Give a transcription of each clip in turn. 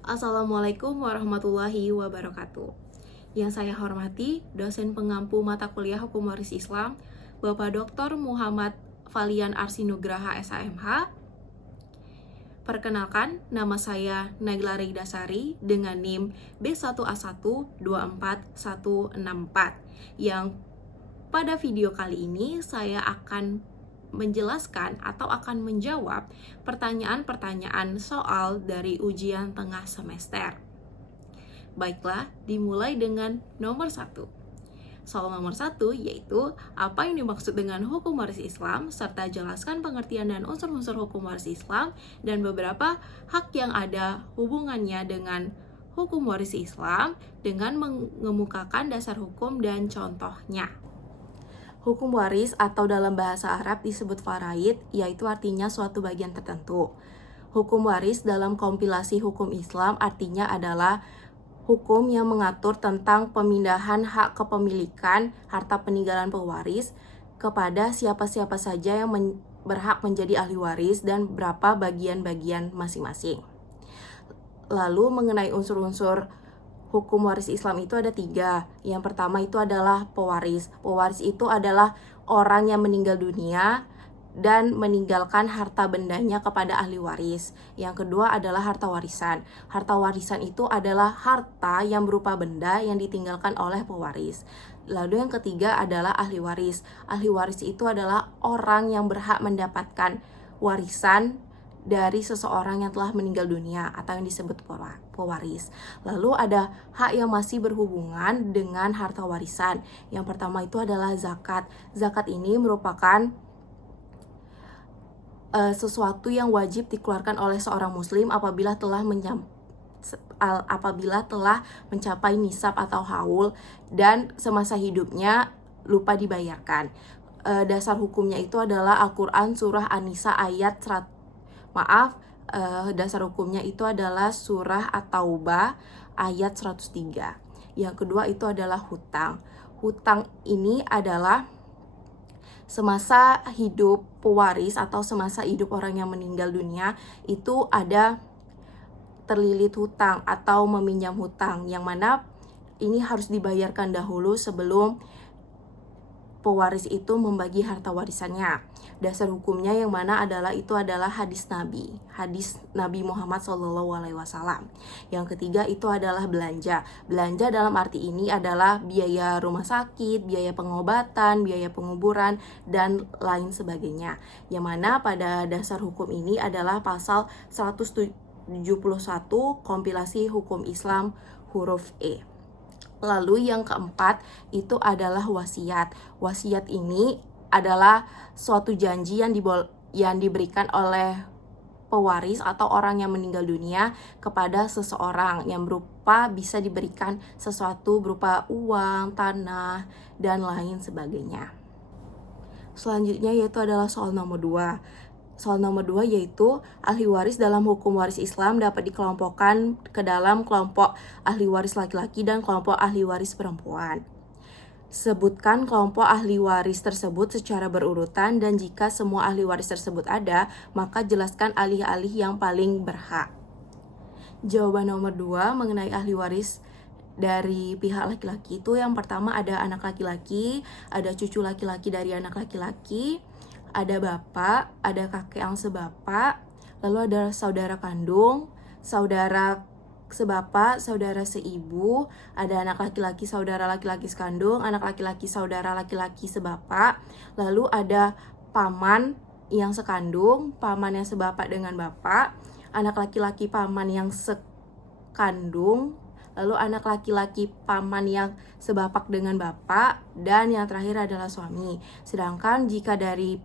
Assalamualaikum warahmatullahi wabarakatuh. Yang saya hormati, dosen pengampu mata kuliah Hukum Waris Islam, Bapak Dr. Muhammad Falian Arsinugraha SHMH. Perkenalkan, nama saya Nagila Reidasari dengan NIM B1A1241164 yang pada video kali ini saya akan menjelaskan atau akan menjawab pertanyaan-pertanyaan soal dari ujian tengah semester. Baiklah, dimulai dengan nomor 1. Soal nomor 1 yaitu apa yang dimaksud dengan hukum waris Islam, serta jelaskan pengertian dan unsur-unsur hukum waris Islam dan beberapa hak yang ada hubungannya dengan hukum waris Islam dengan mengemukakan dasar hukum dan contohnya. Hukum waris atau dalam bahasa Arab disebut faraid, yaitu artinya suatu bagian tertentu. Hukum waris dalam kompilasi hukum Islam artinya adalah hukum yang mengatur tentang pemindahan hak kepemilikan harta peninggalan pewaris kepada siapa-siapa saja yang berhak menjadi ahli waris dan berapa bagian-bagian masing-masing. Lalu mengenai unsur-unsur hukum waris Islam itu ada 3. Yang pertama itu adalah pewaris. Pewaris itu adalah orang yang meninggal dunia dan meninggalkan harta bendanya kepada ahli waris. Yang kedua adalah harta warisan. Harta warisan itu adalah harta yang berupa benda yang ditinggalkan oleh pewaris. Lalu yang ketiga adalah ahli waris. Ahli waris itu adalah orang yang berhak mendapatkan warisan dari seseorang yang telah meninggal dunia atau yang disebut pewaris. Lalu ada hak yang masih berhubungan dengan harta warisan. Yang pertama itu adalah zakat. Zakat ini merupakan sesuatu yang wajib dikeluarkan oleh seorang muslim apabila telah mencapai nisab atau haul dan semasa hidupnya lupa dibayarkan. Dasar hukumnya itu adalah Al-Quran surah An-Nisa ayat dasar hukumnya itu adalah surah At-Taubah ayat 103. Yang kedua itu adalah hutang. Hutang ini adalah semasa hidup pewaris atau semasa hidup orang yang meninggal dunia itu ada terlilit hutang atau meminjam hutang, yang mana ini harus dibayarkan dahulu sebelum pewaris itu membagi harta warisannya. Dasar hukumnya yang mana itu adalah hadis Nabi Muhammad SAW. Yang ketiga itu adalah belanja. Belanja dalam arti ini adalah biaya rumah sakit, biaya pengobatan, biaya penguburan, dan lain sebagainya. Yang mana pada dasar hukum ini adalah pasal 171 kompilasi hukum Islam huruf E. Lalu yang keempat itu adalah wasiat. Wasiat ini adalah suatu janji yang diberikan oleh pewaris atau orang yang meninggal dunia kepada seseorang yang berupa bisa diberikan sesuatu berupa uang, tanah, dan lain sebagainya. Selanjutnya yaitu adalah soal nomor 2. Soal nomor 2 yaitu ahli waris dalam hukum waris Islam dapat dikelompokkan ke dalam kelompok ahli waris laki-laki dan kelompok ahli waris perempuan. Sebutkan kelompok ahli waris tersebut secara berurutan dan jika semua ahli waris tersebut ada, maka jelaskan ahli-ahli yang paling berhak. Jawaban nomor 2 mengenai ahli waris dari pihak laki-laki itu yang pertama ada anak laki-laki, ada cucu laki-laki dari anak laki-laki, ada bapak, ada kakek yang sebapak, lalu ada saudara kandung, saudara sebapak, saudara seibu, ada anak laki-laki saudara laki-laki sekandung, anak laki-laki saudara laki-laki sebapak, lalu ada paman yang sekandung, paman yang sebapak dengan bapak, anak laki-laki paman yang sekandung, lalu anak laki-laki paman yang sebapak dengan bapak, dan yang terakhir adalah suami. Sedangkan jika dari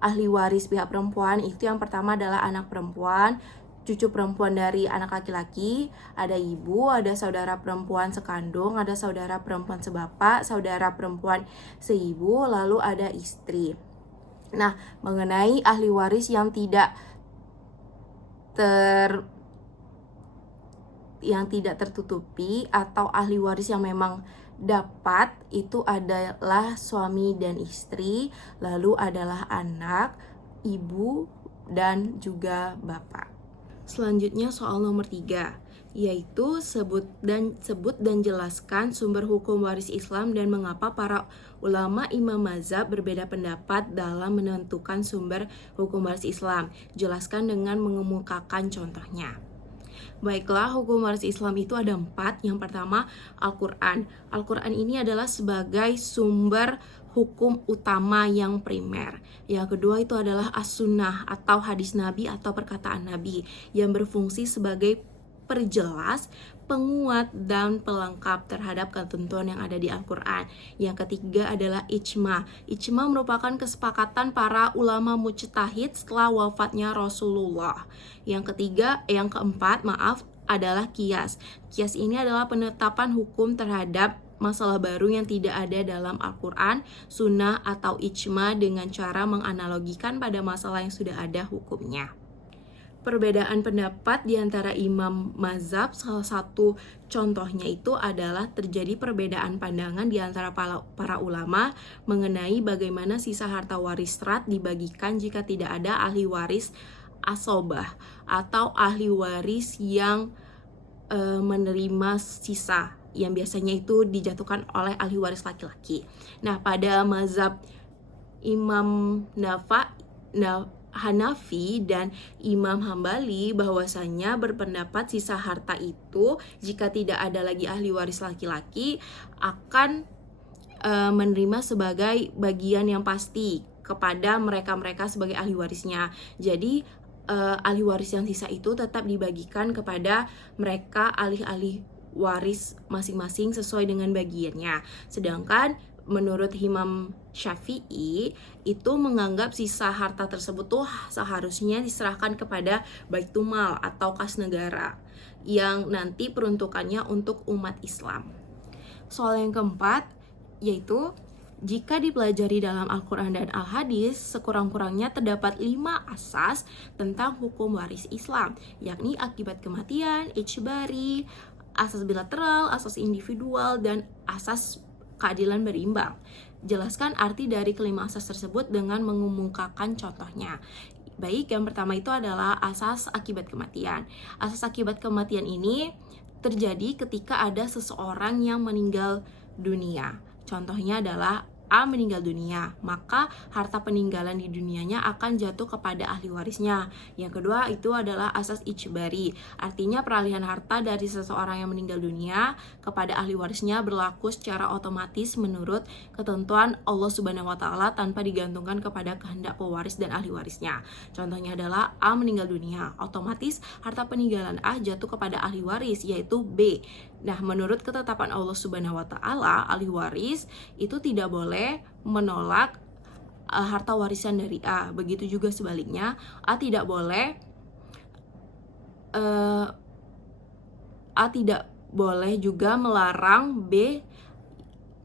ahli waris pihak perempuan itu yang pertama adalah anak perempuan, cucu perempuan dari anak laki-laki, ada ibu, ada saudara perempuan sekandung, ada saudara perempuan sebapak, saudara perempuan seibu, lalu ada istri. Nah, mengenai ahli waris yang tidak tertutupi atau ahli waris yang memang dapat itu adalah suami dan istri, lalu adalah anak, ibu, dan juga bapak. Selanjutnya soal nomor 3. yaitu sebut dan jelaskan sumber hukum waris Islam dan mengapa para ulama imam mazhab berbeda pendapat dalam menentukan sumber hukum waris Islam. Jelaskan dengan mengemukakan contohnya. Baiklah, hukum waris Islam itu ada 4. Yang pertama, Al-Quran. Al-Quran ini adalah sebagai sumber hukum utama yang primer. Yang kedua itu adalah As-Sunnah atau hadis Nabi atau perkataan Nabi yang berfungsi sebagai perjelas, penguat, dan pelengkap terhadap ketentuan yang ada di Al-Quran. Yang ketiga adalah ijma. Ijma merupakan kesepakatan para ulama mujtahid setelah wafatnya Rasulullah. Yang keempat, adalah qiyas. Qiyas ini adalah penetapan hukum terhadap masalah baru yang tidak ada dalam Al-Quran, Sunnah, atau ijma dengan cara menganalogikan pada masalah yang sudah ada hukumnya. Perbedaan pendapat di antara imam mazhab, salah satu contohnya itu adalah terjadi perbedaan pandangan di antara para ulama mengenai bagaimana sisa harta waris serat dibagikan jika tidak ada ahli waris asobah atau ahli waris yang menerima sisa yang biasanya itu dijatuhkan oleh ahli waris laki-laki. Nah, pada mazhab Imam Hanafi dan Imam Hambali bahwasanya berpendapat sisa harta itu jika tidak ada lagi ahli waris laki-laki akan menerima sebagai bagian yang pasti kepada mereka sebagai ahli warisnya. Jadi ahli waris yang sisa itu tetap dibagikan kepada mereka ahli waris masing-masing sesuai dengan bagiannya. Sedangkan menurut Imam Syafi'i itu menganggap sisa harta tersebut tuh seharusnya diserahkan kepada Baitumal atau kas negara yang nanti peruntukannya untuk umat Islam. Soal yang keempat yaitu jika dipelajari dalam Al-Quran dan Al-Hadis, sekurang-kurangnya terdapat 5 asas tentang hukum waris Islam, yakni akibat kematian, ijbari, asas bilateral, asas individual, dan asas keadilan berimbang. Jelaskan arti dari kelima asas tersebut dengan mengemukakan contohnya. Baik, yang pertama itu adalah asas akibat kematian. Asas akibat kematian ini terjadi ketika ada seseorang yang meninggal dunia. Contohnya adalah A meninggal dunia, maka harta peninggalan di dunianya akan jatuh kepada ahli warisnya. Yang kedua itu adalah asas ijbari, artinya peralihan harta dari seseorang yang meninggal dunia kepada ahli warisnya berlaku secara otomatis menurut ketentuan Allah Subhanahu wa Ta'ala tanpa digantungkan kepada kehendak pewaris dan ahli warisnya. Contohnya adalah A meninggal dunia, otomatis harta peninggalan A jatuh kepada ahli waris yaitu B. Nah, menurut ketetapan Allah Subhanahu wa Ta'ala, ahli waris itu tidak boleh menolak harta warisan dari A. Begitu juga sebaliknya, A tidak boleh juga melarang B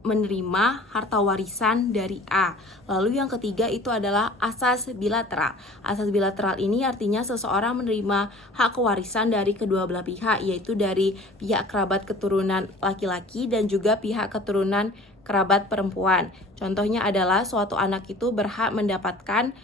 menerima harta warisan dari A. Lalu yang ketiga itu adalah asas bilateral. Asas bilateral ini artinya seseorang menerima hak kewarisan dari kedua belah pihak, yaitu dari pihak kerabat keturunan laki-laki dan juga pihak keturunan kerabat perempuan. Contohnya adalah suatu anak itu berhak mendapatkan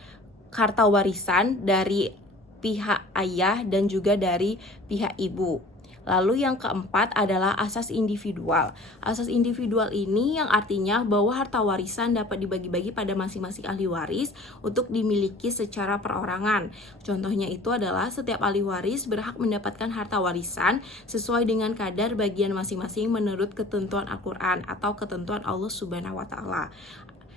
harta warisan dari pihak ayah dan juga dari pihak ibu. Lalu yang keempat adalah asas individual. Asas individual ini yang artinya bahwa harta warisan dapat dibagi-bagi pada masing-masing ahli waris untuk dimiliki secara perorangan. Contohnya itu adalah setiap ahli waris berhak mendapatkan harta warisan sesuai dengan kadar bagian masing-masing menurut ketentuan Al-Quran atau ketentuan Allah Subhanahu wa Ta'ala.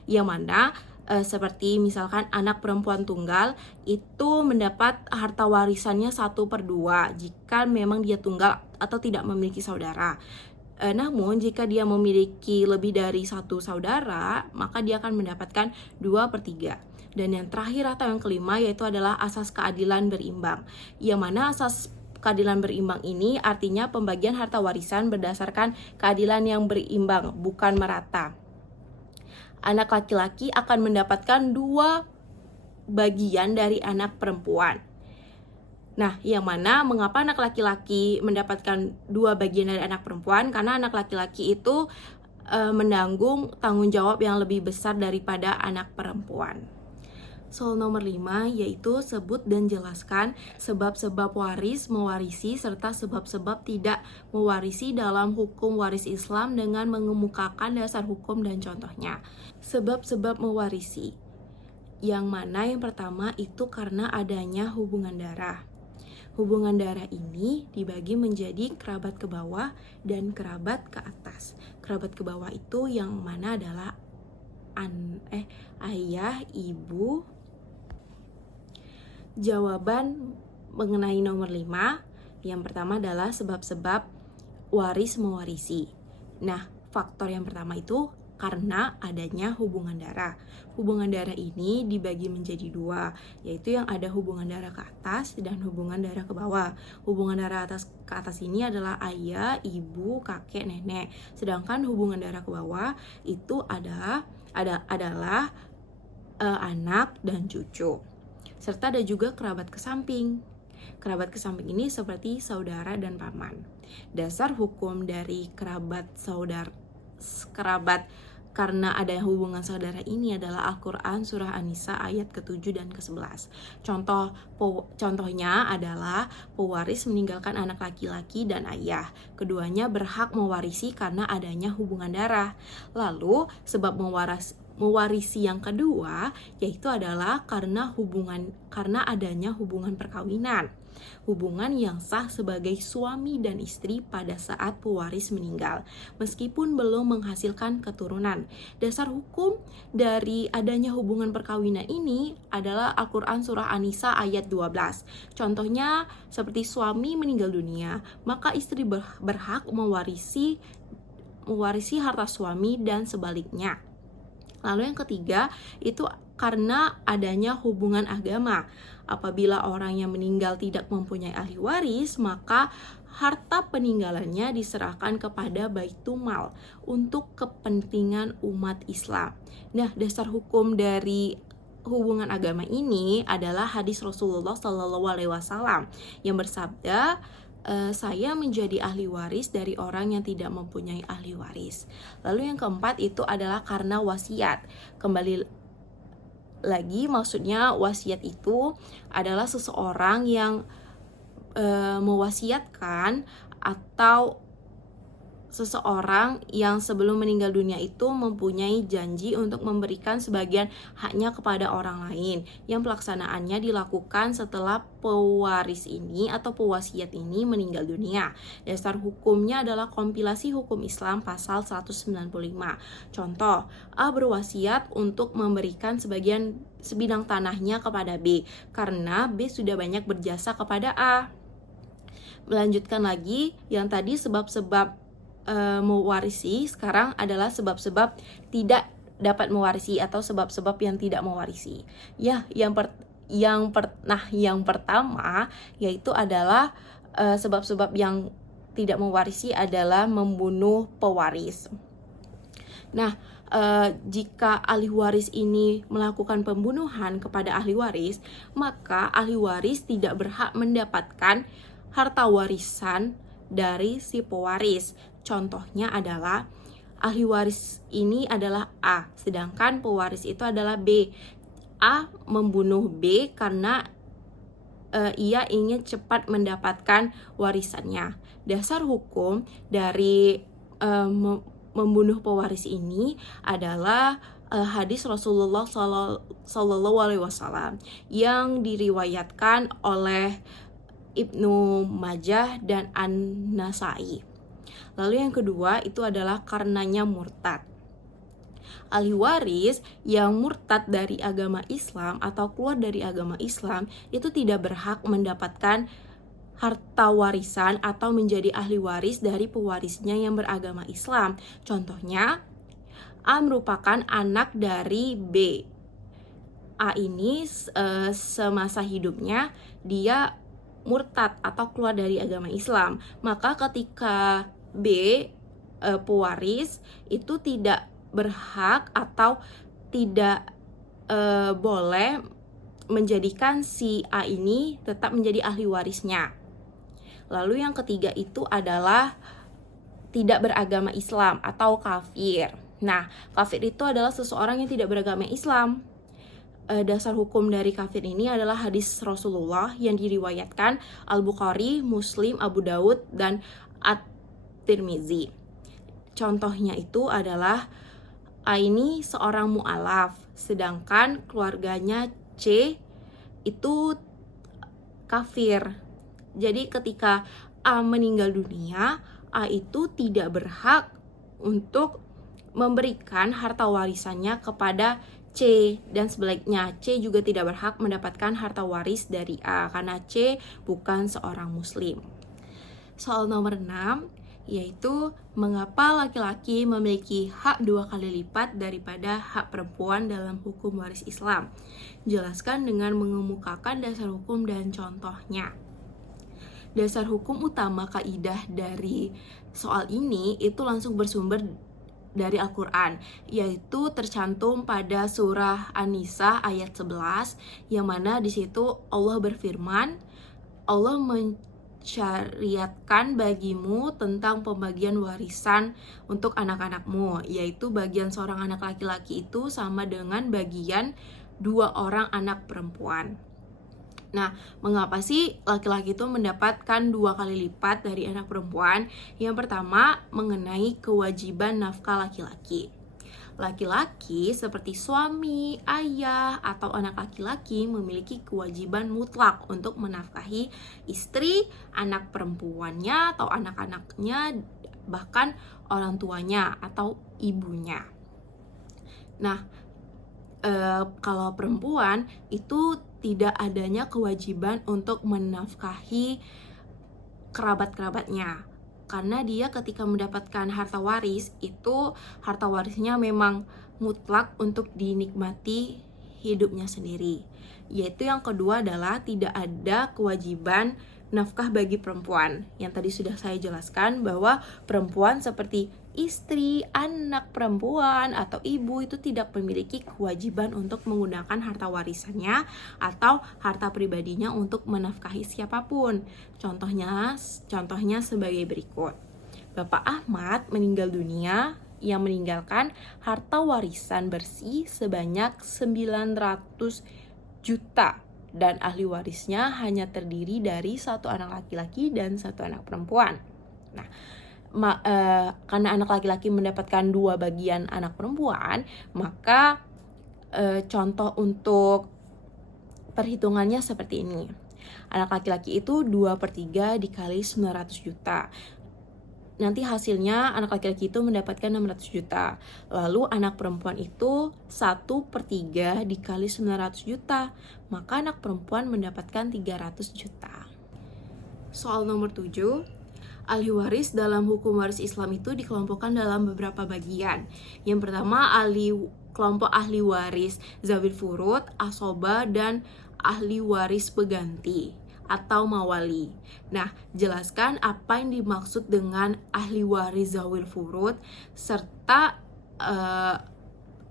Yang mana seperti misalkan anak perempuan tunggal itu mendapat harta warisannya 1/2 jika memang dia tunggal atau tidak memiliki saudara. Namun jika dia memiliki lebih dari 1 saudara, maka dia akan mendapatkan 2/3. Dan yang terakhir atau yang kelima yaitu adalah asas keadilan berimbang, yang mana asas keadilan berimbang ini artinya pembagian harta warisan berdasarkan keadilan yang berimbang, bukan merata. Anak laki-laki akan mendapatkan 2 bagian dari anak perempuan. Nah, yang mana mengapa anak laki-laki mendapatkan 2 bagian dari anak perempuan? Karena anak laki-laki itu menanggung tanggung jawab yang lebih besar daripada anak perempuan. Soal nomor 5 yaitu sebut dan jelaskan sebab-sebab waris mewarisi serta sebab-sebab tidak mewarisi dalam hukum waris Islam dengan mengemukakan dasar hukum dan contohnya. Sebab-sebab mewarisi, yang mana yang pertama itu karena adanya hubungan darah. Hubungan darah ini dibagi menjadi kerabat ke bawah dan kerabat ke atas. Kerabat ke bawah itu yang mana adalah ayah, ibu. Jawaban mengenai nomor 5, yang pertama adalah sebab-sebab waris mewarisi. Nah, faktor yang pertama itu karena adanya hubungan darah. Hubungan darah ini dibagi menjadi 2, yaitu yang ada hubungan darah ke atas dan hubungan darah ke bawah. Hubungan darah ke atas ini adalah ayah, ibu, kakek, nenek. Sedangkan hubungan darah ke bawah itu adalah anak dan cucu. Serta ada juga kerabat ke samping. Kerabat ke samping ini seperti saudara dan paman. Dasar hukum dari kerabat karena ada hubungan saudara ini adalah Al-Quran surah An-Nisa ayat ke-7 dan ke-11. Contohnya adalah pewaris meninggalkan anak laki-laki dan ayah. Keduanya berhak mewarisi karena adanya hubungan darah. Lalu sebab mewarisi yang kedua yaitu adalah karena adanya hubungan perkawinan. Hubungan yang sah sebagai suami dan istri pada saat pewaris meninggal, meskipun belum menghasilkan keturunan. Dasar hukum dari adanya hubungan perkawinan ini adalah Al-Quran surah An-Nisa ayat 12. Contohnya seperti suami meninggal dunia, maka istri berhak mewarisi harta suami dan sebaliknya. Lalu yang ketiga itu karena adanya hubungan agama. Apabila orang yang meninggal tidak mempunyai ahli waris, maka harta peninggalannya diserahkan kepada Baitul Mal untuk kepentingan umat Islam. Nah, dasar hukum dari hubungan agama ini adalah hadis Rasulullah SAW yang bersabda, saya menjadi ahli waris dari orang yang tidak mempunyai ahli waris. Lalu yang keempat itu adalah karena wasiat. Kembali lagi, maksudnya wasiat itu adalah seseorang yang mewasiatkan atau seseorang yang sebelum meninggal dunia itu mempunyai janji untuk memberikan sebagian haknya kepada orang lain yang pelaksanaannya dilakukan setelah pewaris ini atau pewasiat ini meninggal dunia. Dasar hukumnya adalah kompilasi hukum Islam pasal 195. Contoh, A berwasiat untuk memberikan sebidang tanahnya kepada B karena B sudah banyak berjasa kepada A. Melanjutkan lagi, yang tadi sebab-sebab mewarisi, sekarang adalah sebab-sebab tidak dapat mewarisi atau sebab-sebab yang tidak mewarisi. Ya, yang pertama yaitu adalah sebab-sebab yang tidak mewarisi adalah membunuh pewaris. Nah, jika ahli waris ini melakukan pembunuhan kepada ahli waris, maka ahli waris tidak berhak mendapatkan harta warisan dari si pewaris. Contohnya adalah ahli waris ini adalah A, sedangkan pewaris itu adalah B. A membunuh B karena ia ingin cepat mendapatkan warisannya. Dasar hukum dari membunuh pewaris ini adalah hadis Rasulullah SAW yang diriwayatkan oleh Ibnu Majah dan An-Nasai. Lalu yang kedua itu adalah karenanya murtad. Ahli waris yang murtad dari agama Islam atau keluar dari agama Islam itu tidak berhak mendapatkan harta warisan atau menjadi ahli waris dari pewarisnya yang beragama Islam. Contohnya, A merupakan anak dari B. A ini semasa hidupnya dia murtad atau keluar dari agama Islam. Maka ketika B pewaris itu tidak berhak atau tidak boleh menjadikan si A ini tetap menjadi ahli warisnya. Lalu yang ketiga itu adalah tidak beragama Islam atau kafir. Nah, kafir itu adalah seseorang yang tidak beragama Islam. dasar hukum dari kafir ini adalah hadis Rasulullah yang diriwayatkan Al-Bukhari, Muslim, Abu Daud, dan At-Tirmizi. Contohnya itu adalah A ini seorang mu'alaf, sedangkan keluarganya C itu kafir. Jadi ketika A meninggal dunia, A itu tidak berhak untuk memberikan harta warisannya kepada C, dan sebaliknya C juga tidak berhak mendapatkan harta waris dari A karena C bukan seorang muslim. Soal nomor 6 yaitu mengapa laki-laki memiliki hak 2 kali lipat daripada hak perempuan dalam hukum waris Islam. Jelaskan dengan mengemukakan dasar hukum dan contohnya. Dasar hukum utama kaidah dari soal ini itu langsung bersumber dari Al-Quran, yaitu tercantum pada surah An-Nisa ayat 11, yang mana di situ Allah berfirman, Allah mensyariatkan bagimu tentang pembagian warisan untuk anak-anakmu, yaitu bagian seorang anak laki-laki itu sama dengan bagian 2 orang anak perempuan. Nah, mengapa sih laki-laki itu mendapatkan 2 kali lipat dari anak perempuan? Yang pertama, mengenai kewajiban nafkah laki-laki. Laki-laki seperti suami, ayah, atau anak laki-laki memiliki kewajiban mutlak untuk menafkahi istri, anak perempuannya, atau anak-anaknya, bahkan orang tuanya atau ibunya. Nah, kalau perempuan itu tidak adanya kewajiban untuk menafkahi kerabat-kerabatnya, karena dia ketika mendapatkan harta waris itu harta warisnya memang mutlak untuk dinikmati hidupnya sendiri. Yaitu yang kedua adalah tidak ada kewajiban nafkah bagi perempuan. Yang tadi sudah saya jelaskan bahwa perempuan seperti istri, anak perempuan, atau ibu itu tidak memiliki kewajiban untuk menggunakan harta warisannya atau harta pribadinya untuk menafkahi siapapun. Contohnya sebagai berikut. Bapak Ahmad meninggal dunia yang meninggalkan harta warisan bersih sebanyak 900 juta dan ahli warisnya hanya terdiri dari 1 anak laki-laki dan 1 anak perempuan. Nah, karena anak laki-laki mendapatkan 2 bagian anak perempuan, maka contoh untuk perhitungannya seperti ini. Anak laki-laki itu 2/3 dikali 900 juta. Nanti hasilnya anak laki-laki itu mendapatkan 600 juta. Lalu anak perempuan itu 1/3 dikali 900 juta. Maka anak perempuan mendapatkan 300 juta. Soal nomor 7. Ahli waris dalam hukum waris Islam itu dikelompokkan dalam beberapa bagian. Yang pertama, kelompok ahli waris zawil furud, asoba, dan ahli waris pengganti atau mawali. Nah, jelaskan apa yang dimaksud dengan ahli waris zawil furud serta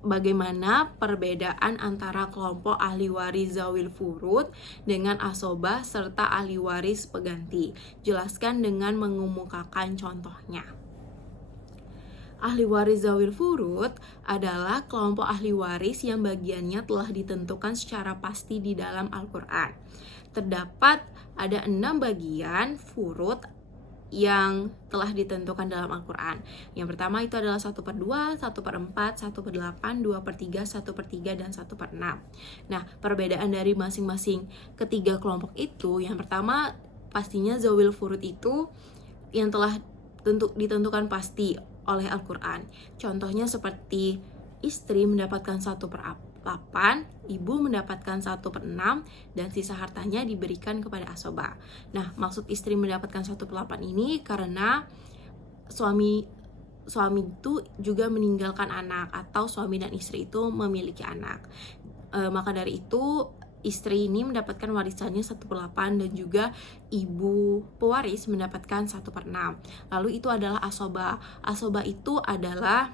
bagaimana perbedaan antara kelompok ahli waris zawil furud dengan asobah serta ahli waris pengganti. Jelaskan dengan mengemukakan contohnya. Ahli waris zawil furud adalah kelompok ahli waris yang bagiannya telah ditentukan secara pasti di dalam Al-Quran. Terdapat ada 6 bagian furud yang telah ditentukan dalam Al-Quran. Yang pertama itu adalah 1/2, 1/4, 1/8, 2/3, 1/3, dan 1/6. Nah, perbedaan dari masing-masing ketiga kelompok itu, yang pertama pastinya zawil furud itu yang telah ditentukan pasti oleh Al-Quran. Contohnya seperti istri mendapatkan 1/8, ibu mendapatkan 1/6, dan sisa hartanya diberikan kepada asobah. Nah, maksud istri mendapatkan 1/8 ini karena suami itu juga meninggalkan anak, atau suami dan istri itu memiliki anak. Maka dari itu istri ini mendapatkan warisannya 1/8 dan juga ibu pewaris mendapatkan 1/6. Lalu itu adalah asobah. Asobah itu adalah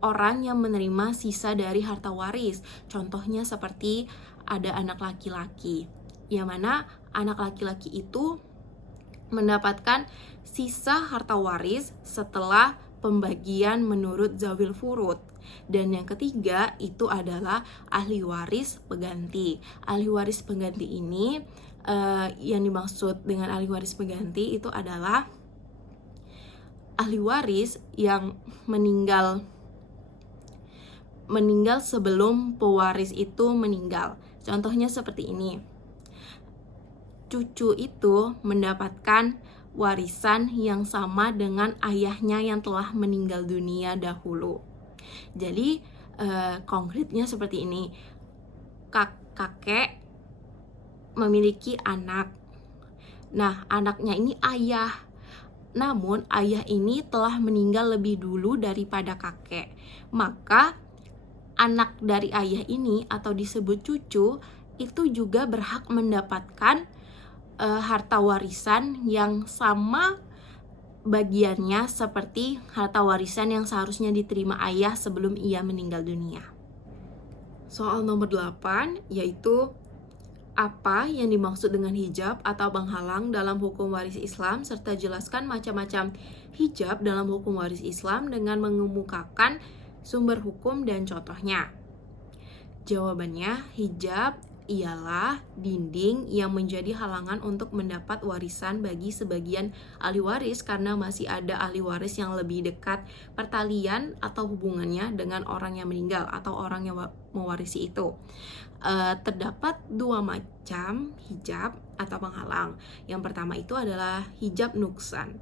orang yang menerima sisa dari harta waris. Contohnya seperti ada anak laki-laki, yang mana anak laki-laki itu mendapatkan sisa harta waris setelah pembagian menurut zawil furud. Dan yang ketiga itu adalah ahli waris pengganti. Ahli waris pengganti ini yang dimaksud dengan ahli waris pengganti itu adalah ahli waris yang meninggal sebelum pewaris itu meninggal. Contohnya seperti ini. Cucu itu mendapatkan warisan yang sama dengan ayahnya yang telah meninggal dunia dahulu. Jadi konkretnya seperti ini. Kakek memiliki anak. Nah, anaknya ini ayah. Namun ayah ini telah meninggal lebih dulu daripada kakek. Maka anak dari ayah ini atau disebut cucu itu juga berhak mendapatkan harta warisan yang sama bagiannya seperti harta warisan yang seharusnya diterima ayah sebelum ia meninggal dunia. Soal nomor 8 yaitu apa yang dimaksud dengan hijab atau penghalang dalam hukum waris Islam, serta jelaskan macam-macam hijab dalam hukum waris Islam dengan mengemukakan sumber hukum dan contohnya. Jawabannya, hijab ialah dinding yang menjadi halangan untuk mendapat warisan bagi sebagian ahli waris karena masih ada ahli waris yang lebih dekat pertalian atau hubungannya dengan orang yang meninggal atau orang yang mewarisi itu. Terdapat dua macam hijab atau penghalang. Yang pertama itu adalah hijab nuksan.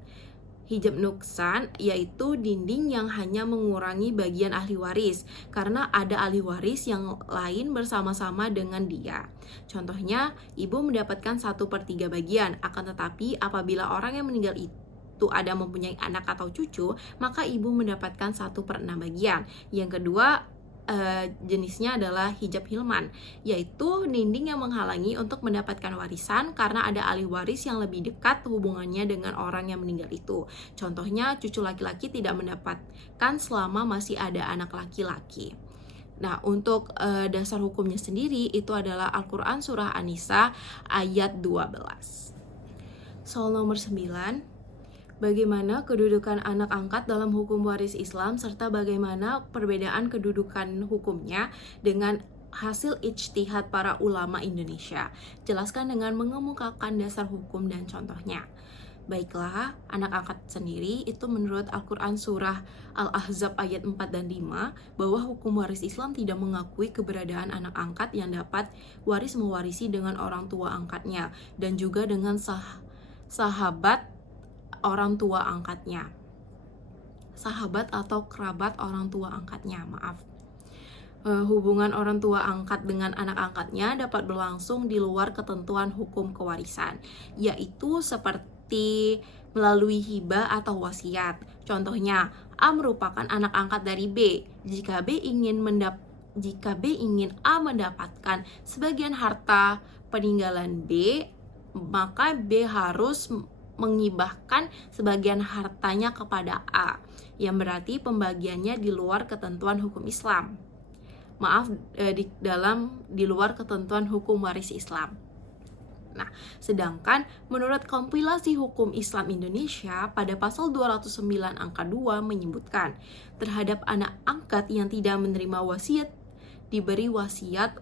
Hijab nuksan yaitu dinding yang hanya mengurangi bagian ahli waris karena ada ahli waris yang lain bersama-sama dengan dia. Contohnya, ibu mendapatkan 1/3 bagian, akan tetapi apabila orang yang meninggal itu ada mempunyai anak atau cucu, maka ibu mendapatkan 1/6 bagian. Yang kedua, jenisnya adalah hijab hilman, yaitu dinding yang menghalangi untuk mendapatkan warisan karena ada ahli waris yang lebih dekat hubungannya dengan orang yang meninggal itu. Contohnya, cucu laki-laki tidak mendapatkan selama masih ada anak laki-laki. Nah, untuk dasar hukumnya sendiri itu adalah Al-Quran Surah An-Nisa ayat 12. Soal nomor 9, bagaimana kedudukan anak angkat dalam hukum waris Islam serta bagaimana perbedaan kedudukan hukumnya dengan hasil ijtihad para ulama Indonesia. Jelaskan dengan mengemukakan dasar hukum dan contohnya. Baiklah, anak angkat sendiri itu menurut Al-Quran Surah Al-Ahzab ayat 4 dan 5 bahwa hukum waris Islam tidak mengakui keberadaan anak angkat yang dapat waris mewarisi dengan orang tua angkatnya dan juga dengan sahabat orang tua angkatnya, sahabat atau kerabat orang tua angkatnya, hubungan orang tua angkat dengan anak angkatnya dapat berlangsung di luar ketentuan hukum kewarisan, yaitu seperti melalui hibah atau wasiat. Contohnya, A merupakan anak angkat dari B. Jika B ingin A mendapatkan sebagian harta peninggalan B, maka B harus mengibahkan sebagian hartanya kepada A, yang berarti pembagiannya di luar ketentuan hukum Islam. Di luar ketentuan hukum waris Islam. Nah, sedangkan menurut kompilasi hukum Islam Indonesia pada pasal 209 angka 2 menyebutkan terhadap anak angkat yang tidak menerima wasiat diberi wasiat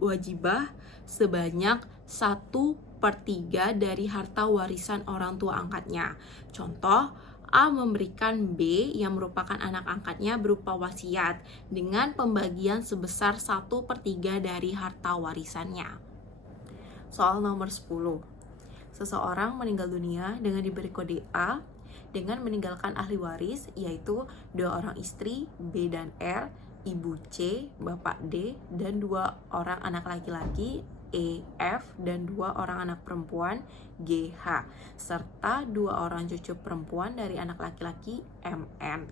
wajibah sebanyak 1/3 dari harta warisan orang tua angkatnya. Contoh, A memberikan B yang merupakan anak angkatnya berupa wasiat dengan pembagian sebesar 1/3 dari harta warisannya. Soal nomor 10. Seseorang meninggal dunia dengan diberi kode A dengan meninggalkan ahli waris yaitu 2 orang istri B dan R, ibu C, bapak D, dan 2 orang anak laki-laki E, F, dan 2 orang anak perempuan G, H, serta 2 orang cucu perempuan dari anak laki-laki M, N.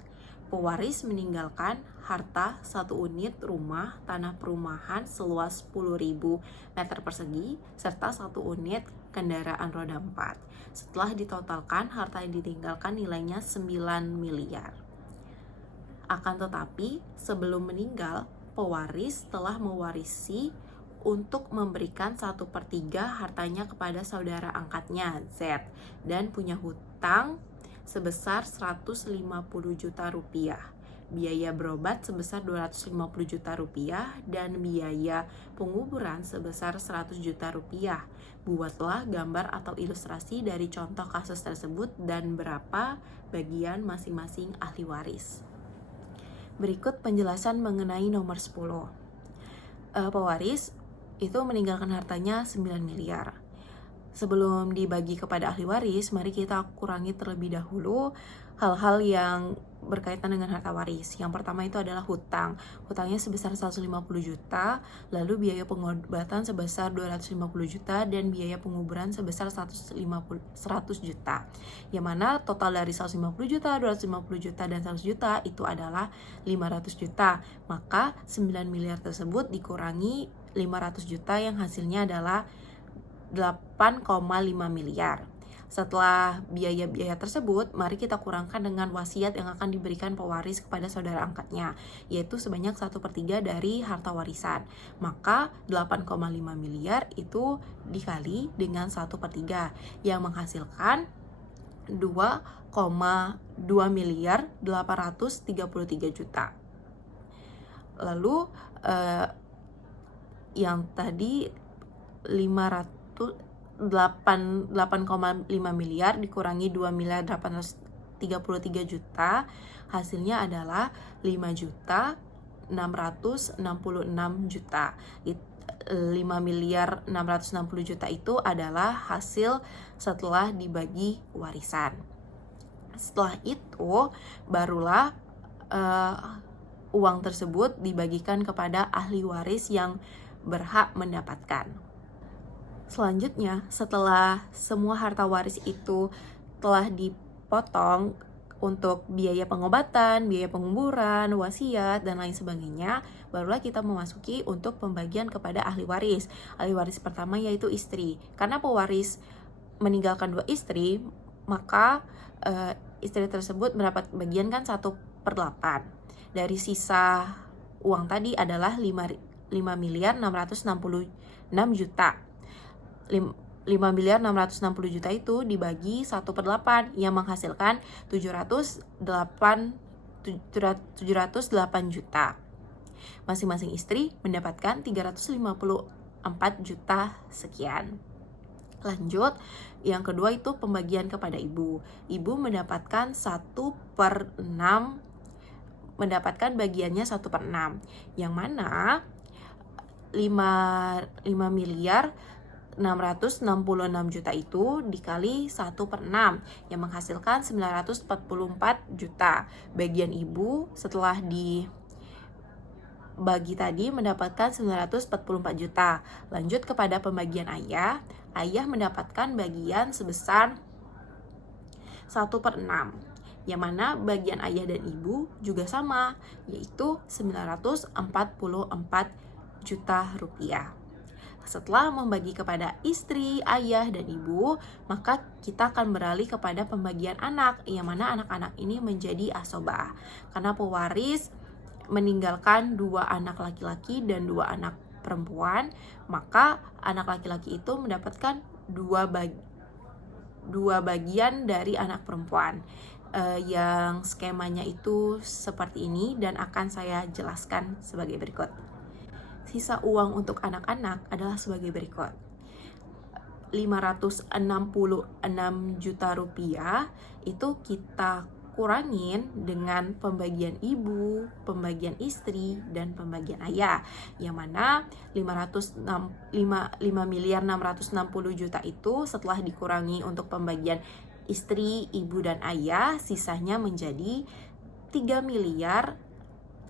Pewaris meninggalkan harta 1 unit rumah tanah perumahan seluas 10.000 meter persegi serta 1 unit kendaraan roda 4. Setelah ditotalkan, harta yang ditinggalkan nilainya 9 miliar. Akan tetapi, sebelum meninggal, pewaris telah mewarisi untuk memberikan 1/3 hartanya kepada saudara angkatnya Z dan punya hutang sebesar 150 juta rupiah. biaya berobat sebesar 250 juta rupiah, dan biaya penguburan sebesar 100 juta rupiah. Buatlah gambar atau ilustrasi dari contoh kasus tersebut dan berapa bagian masing-masing ahli waris. Berikut penjelasan mengenai nomor 10. Pewaris itu meninggalkan hartanya 9 miliar. Sebelum dibagi kepada ahli waris, mari kita kurangi terlebih dahulu hal-hal yang berkaitan dengan harta waris. Yang pertama itu adalah hutang. Hutangnya sebesar 150 juta, lalu biaya pengobatan sebesar 250 juta, dan biaya penguburan sebesar 100 juta. Yang mana total dari 150 juta, 250 juta, dan 100 juta itu adalah 500 juta. Maka 9 miliar tersebut dikurangi 500 juta yang hasilnya adalah 8,5 miliar. Setelah biaya-biaya tersebut, mari kita kurangkan dengan wasiat yang akan diberikan pewaris kepada saudara angkatnya, yaitu sebanyak 1/3 dari harta warisan. Maka 8,5 miliar itu dikali dengan 1/3 yang menghasilkan 2,2 miliar 833 juta. Lalu yang tadi 8,5 miliar dikurangi 2 miliar 833 juta, hasilnya adalah 5 juta 666 juta. 5 miliar 660 juta itu adalah hasil setelah dibagi warisan. Setelah itu barulah uang tersebut dibagikan kepada ahli waris yang berhak mendapatkan. Selanjutnya, setelah semua harta waris itu telah dipotong untuk biaya pengobatan, biaya penguburan, wasiat, dan lain sebagainya, barulah kita memasuki untuk pembagian kepada ahli waris. Ahli waris pertama yaitu istri. Karena pewaris meninggalkan 2 istri, maka istri tersebut mendapat bagian kan 1/8. Dari sisa uang tadi adalah 5 miliar 666 juta. 5 miliar 660 juta itu dibagi 1/8 yang menghasilkan 708 juta. Masing-masing istri mendapatkan 354 juta sekian. Lanjut, yang kedua itu pembagian kepada ibu. Ibu mendapatkan 1/6, mendapatkan bagiannya 1/6, yang mana 5 miliar 666 juta itu dikali 1/6 yang menghasilkan 944 juta. Bagian ibu setelah dibagi tadi mendapatkan 944 juta. Lanjut kepada pembagian ayah. Ayah mendapatkan bagian sebesar 1/6, yang mana bagian ayah dan ibu juga sama, yaitu 944 juta rupiah. Setelah membagi kepada istri, ayah, dan ibu, maka kita akan beralih kepada pembagian anak, yang mana anak-anak ini menjadi asobah. Karena pewaris meninggalkan 2 anak laki-laki dan 2 anak perempuan, maka anak laki-laki itu mendapatkan 2 bagian dari anak perempuan. Yang skemanya itu seperti ini dan akan saya jelaskan sebagai berikut. Sisa uang untuk anak-anak adalah sebagai berikut. 566 juta rupiah itu kita kurangin dengan pembagian ibu, pembagian istri, dan pembagian ayah. Yang mana 5 miliar 660 juta itu setelah dikurangi untuk pembagian istri, ibu, dan ayah, sisanya menjadi 3 miliar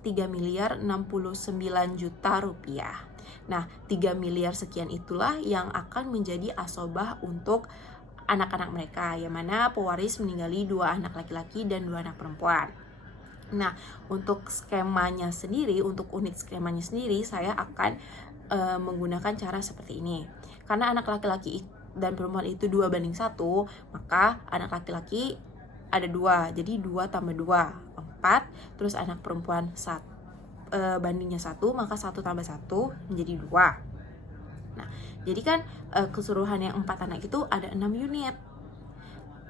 69 juta rupiah. Nah, 3 miliar sekian itulah yang akan menjadi asobah untuk anak-anak mereka, yang mana pewaris meninggali 2 anak laki-laki dan 2 anak perempuan. Nah, untuk skemanya sendiri, untuk unit skemanya sendiri, saya akan menggunakan cara seperti ini. Karena anak laki-laki dan perempuan itu 2:1, maka anak laki-laki ada 2, jadi 2 tambah 2, 4, terus anak perempuan bandingnya 1, maka 1 tambah 1 menjadi 2. Nah, jadi kan keseluruhan yang 4 anak itu ada 6 unit.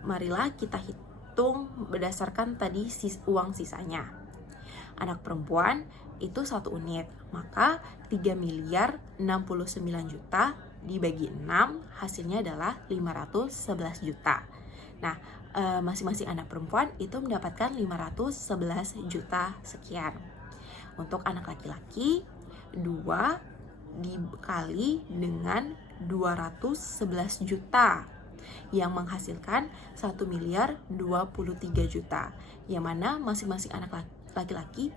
Marilah kita hitung berdasarkan tadi uang sisanya. anak perempuan itu 1 unit. Maka 3.069 juta dibagi 6 hasilnya adalah 511 juta. Nah, masing-masing anak perempuan itu mendapatkan 511 juta sekian. Untuk anak laki-laki 2 dikali dengan 211 juta yang menghasilkan 1.023 juta, yang mana masing-masing anak laki-laki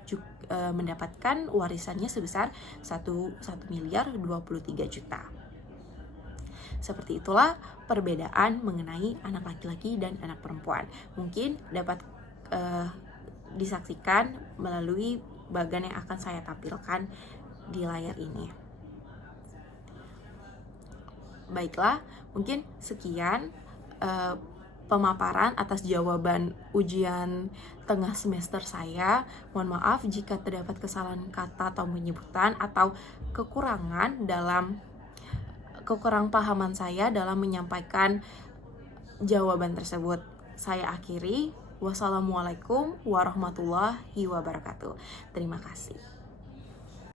mendapatkan warisannya sebesar 1.023 juta. Seperti itulah perbedaan mengenai anak laki-laki dan anak perempuan. Mungkin dapat disaksikan melalui bagan yang akan saya tampilkan di layar ini. Baiklah, mungkin sekian pemaparan atas jawaban ujian tengah semester saya. Mohon maaf jika terdapat kesalahan kata atau penyebutan atau kekurang pahaman saya dalam menyampaikan jawaban tersebut. Saya akhiri. Wassalamualaikum warahmatullahi wabarakatuh. Terima kasih.